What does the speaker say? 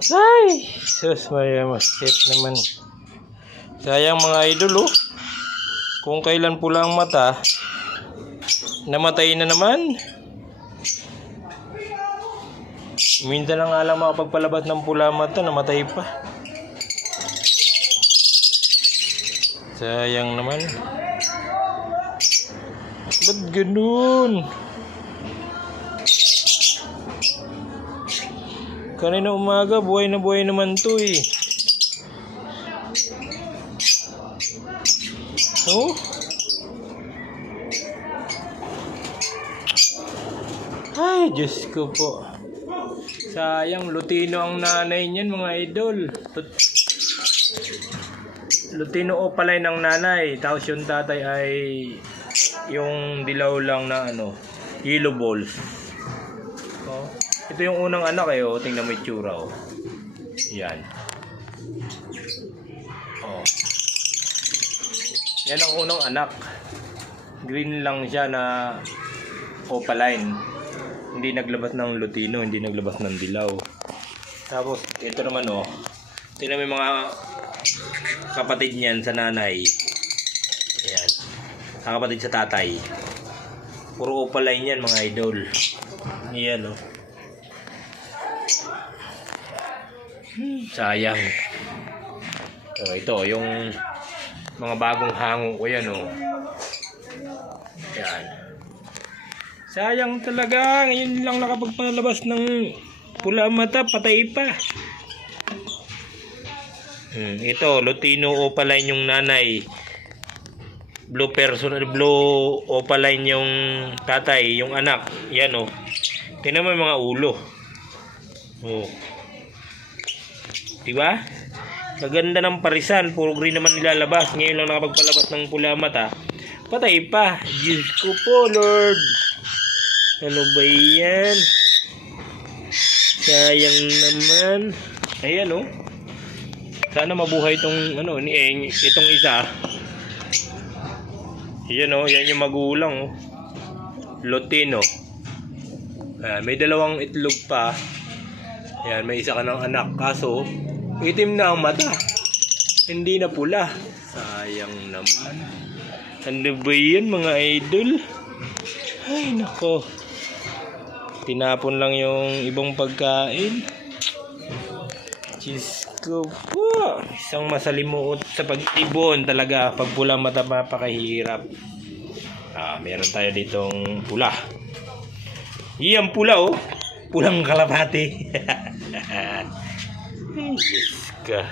Ay, sus, may masip naman. Sayang mga idol, oh. Kung kailan pula ang mata, namatay na naman. Minsan lang nga lang makapagpalabas ng pula mata, namatay pa. Sayang naman. Ba't ganun? Kanina umaga, buhay na buhay naman to eh. Oh? Ay, Diyos ko po. Sayang, Lutino ang nanay niyan mga idol. Lutino opaline ng nanay. Tapos yung tatay ay yung dilaw lang na yellow balls. Oh. Ito yung unang anak eh, oh. Tingnan mo yung tsura, oh. Yan. Oh. Yan ang unang anak. Green lang siya na opaline. Hindi naglabas ng Lutino, hindi naglabas ng dilaw. Tapos, ito naman, oh. Tingnan mo yung mga kapatid niyan sa nanay. Ayan. Ang kapatid sa tatay. Puro opaline yan, mga idol. Ayan, oh. Sayang. So, ito yung mga bagong hango ko yan, oh. Yan. Sayang talaga. Ngayon lang nakapagpalabas ng pula mata, patay pa. Ito, Lutino opaline yung nanay. Blue opaline yung tatay, yung anak. Yan, oh. Tingnan mo yung mga ulo. Oh. Diba? Maganda ng parisan, puro green naman nilalabas. Ngayon lang nakapagpalabas ng pula mata, patay pa. Diyos ko po, Lord. Ano ba yan? Sayang naman. Ayan, oh. Sana mabuhay itong itong isa. Ayan, oh. Yan yung magulang, oh. Lutino. May dalawang itlog pa. Ayan, may isa ka ng anak. Kaso, itim na ang mata. Hindi na pula. Sayang naman. Ano ba yan, mga idol? Ay, nako. Tinapon lang yung ibang pagkain. Diyos ko po. Isang masalimuot sa pag-ibon talaga. Pag pula mata, mapakahirap. Meron tayo ditong pula. Iyang pula, oh. Pulang kalapati. Ay, Diyos ka.